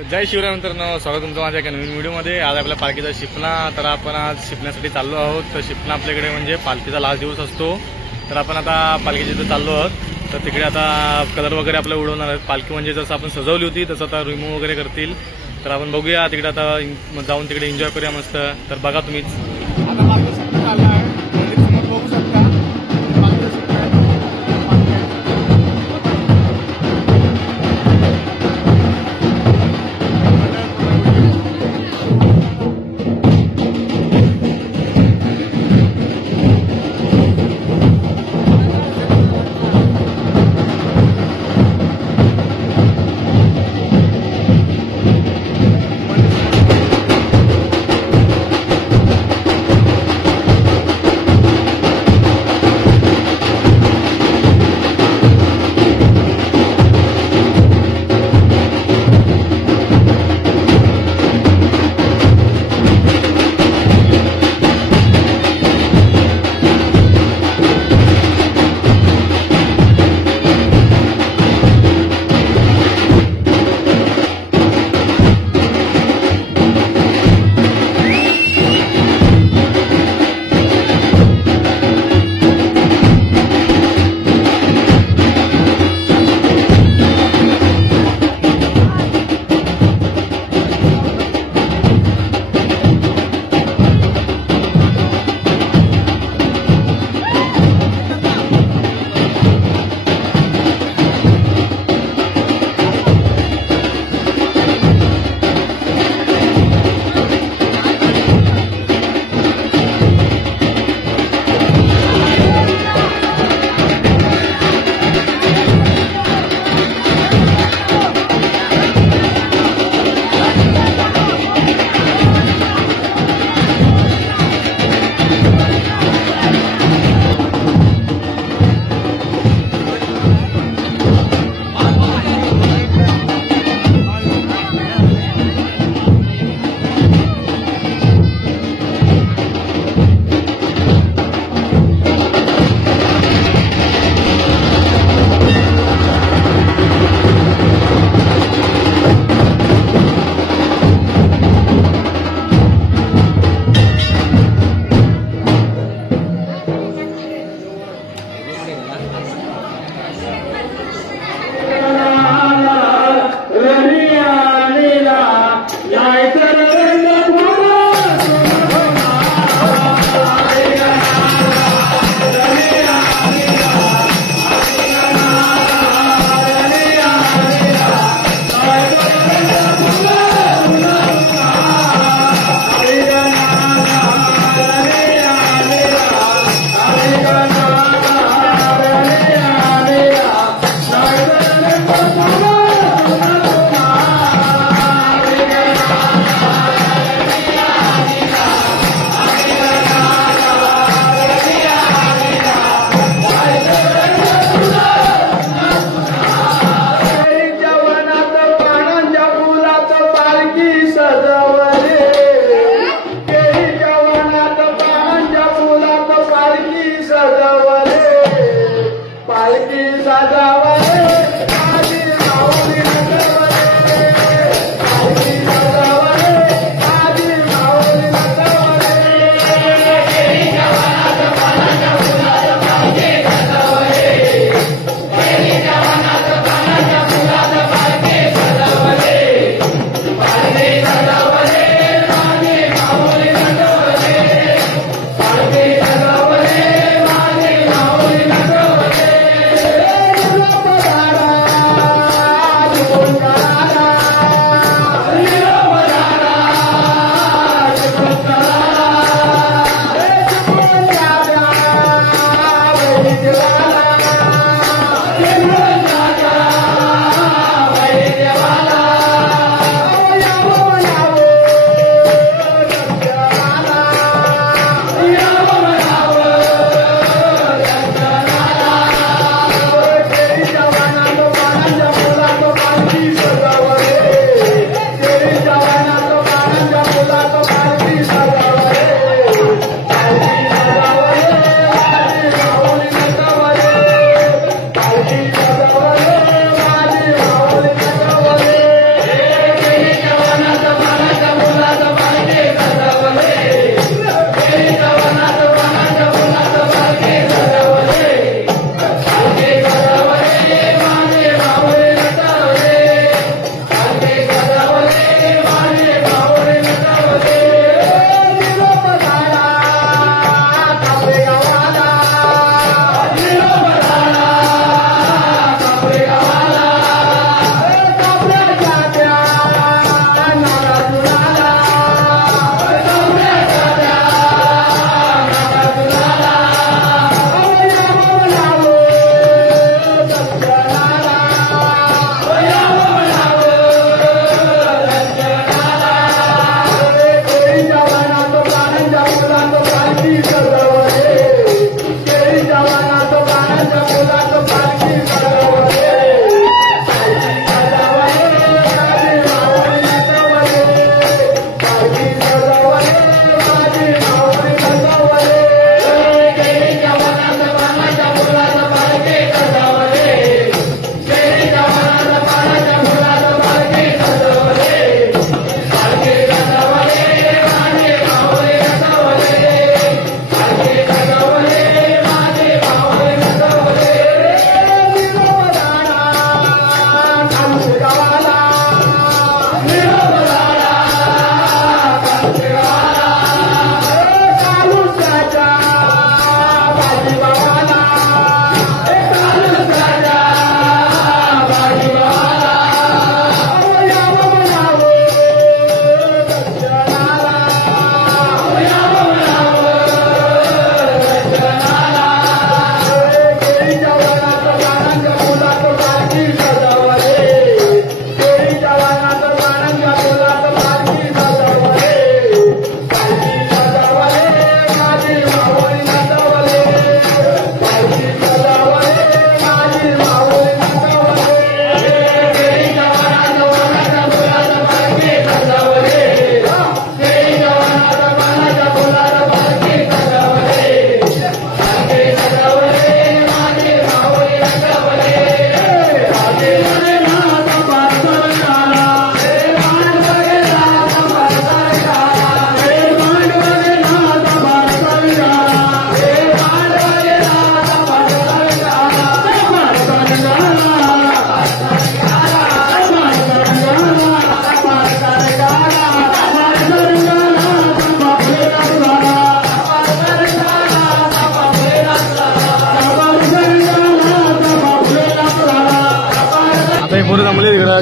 जय शिवराय मित्रांनो, स्वागत तुमचं माझ्या एका नवीन व्हिडिओमध्ये। आज आपल्या पालखीचा शिपणा, तर आपण आज शिपण्यासाठी चाललो आहोत। तर शिपणा आपल्याकडे म्हणजे पालखीचा लास्ट दिवस असतो, तर आपण आता पालखीच्या इथे चाललो आहोत। तर तिकडे आता कलर वगैरे आपल्या उडवणार आहेत। पालखी म्हणजे जसं आपण सजवली होती तसं आता रिमूव्ह वगैरे करतील। तर आपण बघूया तिकडे, आता जाऊन तिकडे एन्जॉय करूया मस्त। तर बघा तुम्हीच आता पालखी शिपणा चालला आहे, मंदिर समोर बघू शकता पालखीचा शिपणा आहे।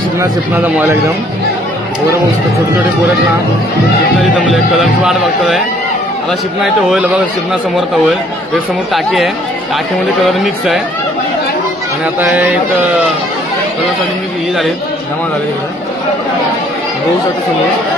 शिपणाचा मॉल एकदम पोरं बघू शकतो, छोटे छोटे पोरं ना शिपणाची जमले कलरची वाट बघतात आहे. आता शिपणा इथं होईल बघा, शिपणा समोर तर होईल. ते समोर टाकी आहे, टाकीमध्ये कलर मिक्स आहे आणि आता हे इथं कलरसाठी मिक्स हे झाले जमा झाले इकडं बघू शकतो समोर.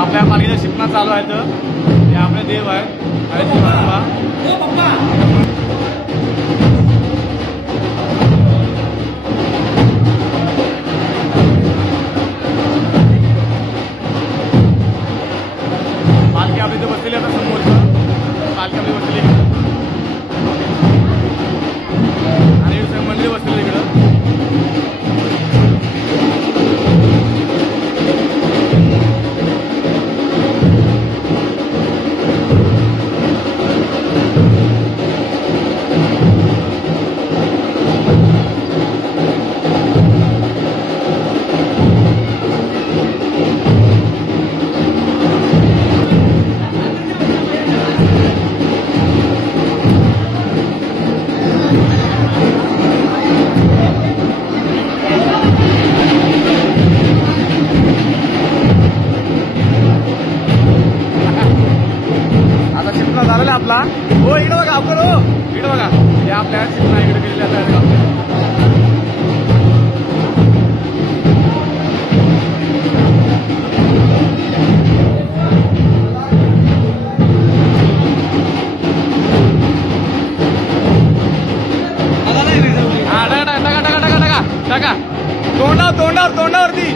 आपल्या पालखीचा शिपणा चालू आहे तर हे आपले देव आहेत. पालखी आपली इथे बसलेली आता समोर पालखी आपली बसलेली आणि मंदिर बसलेलं इकडं. आपला हो इकडे बघा आपण हो इकडे बघा हे आपल्या शिपणा इकडे गेलेल्या टाका तोंडावरती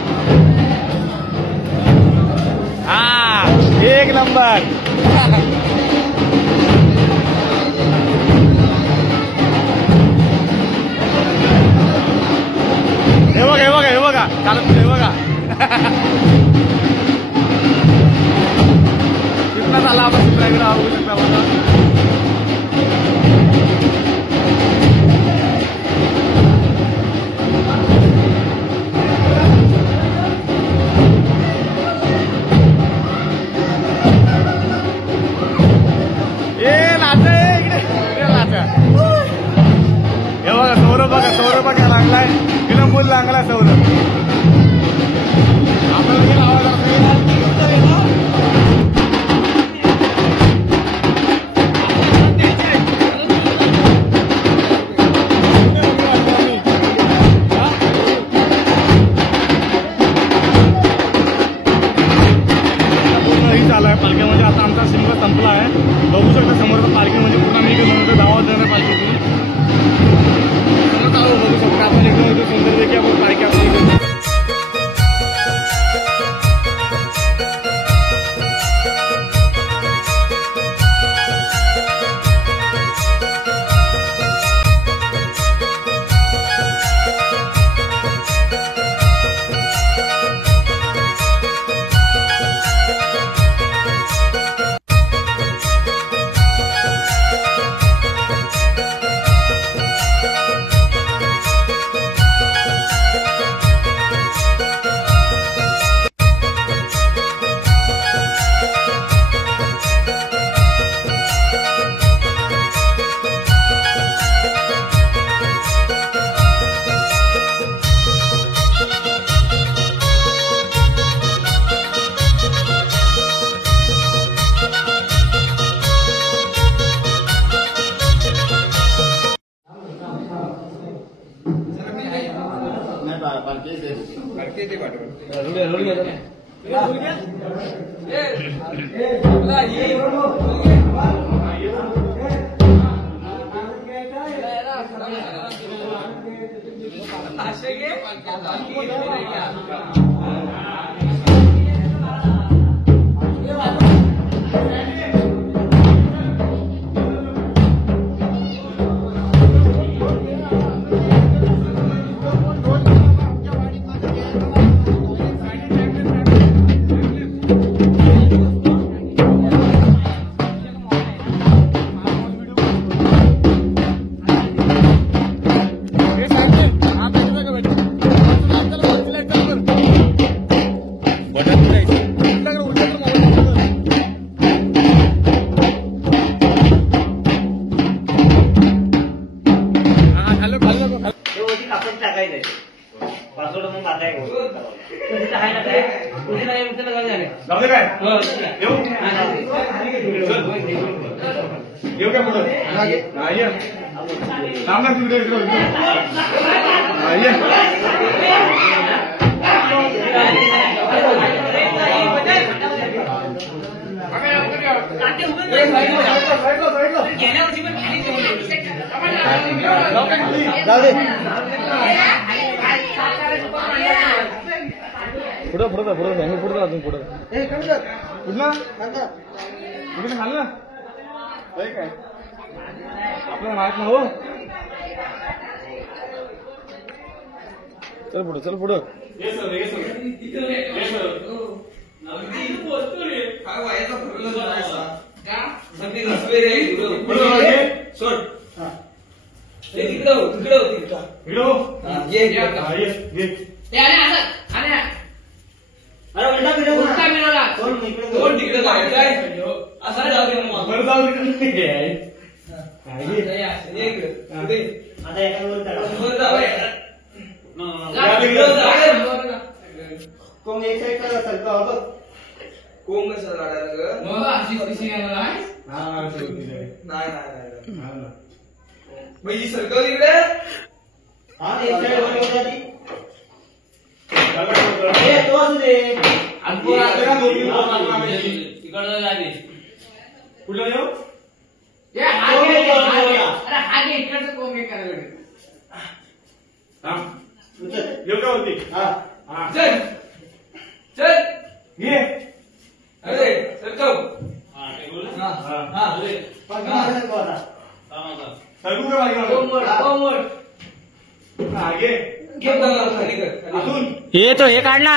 हा एक नंबर. हे बघा चालत हे बघा शिपणा झाला आपण शिपणा इकडे बघू शकता बघा. सौरभ बघा लागलाय विलंबून लागला सौरभ आपल्याला आवाज चालू पालखीमध्ये. आता आमचा सिंह संपला आहे बघू शकता समोर पालखीमध्ये पूर्ण मी गेलो धावा देणार पालखीतून बघू शकता आपण एकदम सुंदर देखील आपण पालखी पुढं पुढं पुढं पुढं अजून पुढं पुढं पुढे खाल ना काय आपल्याला माहित ना हो. चल पुढं चल पुढं. ये तो हे काढ ना.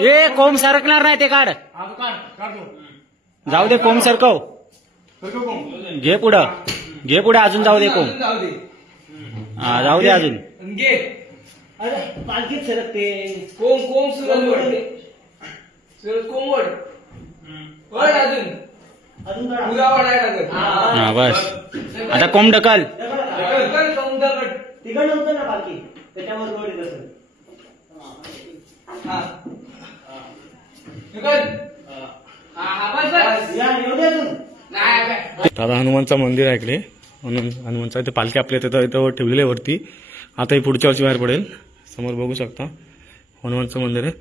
हे कोंब सरकणार नाही ते काढ. जाऊ दे कोंब सरकव. घे पुढं अजून जाऊ दे कोंब. हा जाऊ दे अजून. पालखीत सरकते. हा बस आता कोंब ढकल. तिकडं होतं ना पालखी त्याच्यावर रोड येत असेल. दादा हनुमानचं मंदिर आहे इकडे. म्हणून हनुमानचा इथे पालखी आपल्या इथं ठेवलेली आहे वरती. आता ही पुढच्या वर्षी बाहेर पडेल. समोर बघू शकता हनुमानचं मंदिर आहे.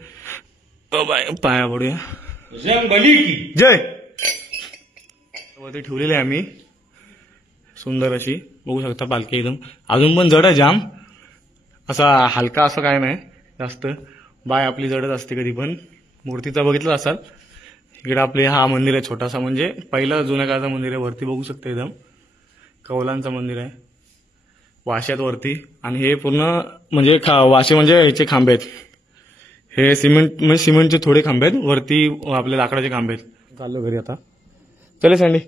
पाया पडूया. जय वरती ठेवलेली आहे आम्ही सुंदर अशी. बघू शकता पालखी एकदम अजून पण जड आहे जाम. असा हलका असं काय नाही जास्त. बाय आपली जडच असते कधी पण. मूर्तीचा बघितलं असाल. इकडे आपले हा मंदिर आहे छोटासा म्हणजे पहिलं जुन्या काळाचं मंदिर आहे. वरती बघू शकता एकदम कौलांचं मंदिर आहे वाश्यात वरती. आणि हे पूर्ण म्हणजे वाशे म्हणजे ह्याचे खांबे आहेत. हे सिमेंटचे थोडे खांबे आहेत. वरती आपले लाकडाचे खांबे आहेत. चाललो घरी आता. चले सँडी.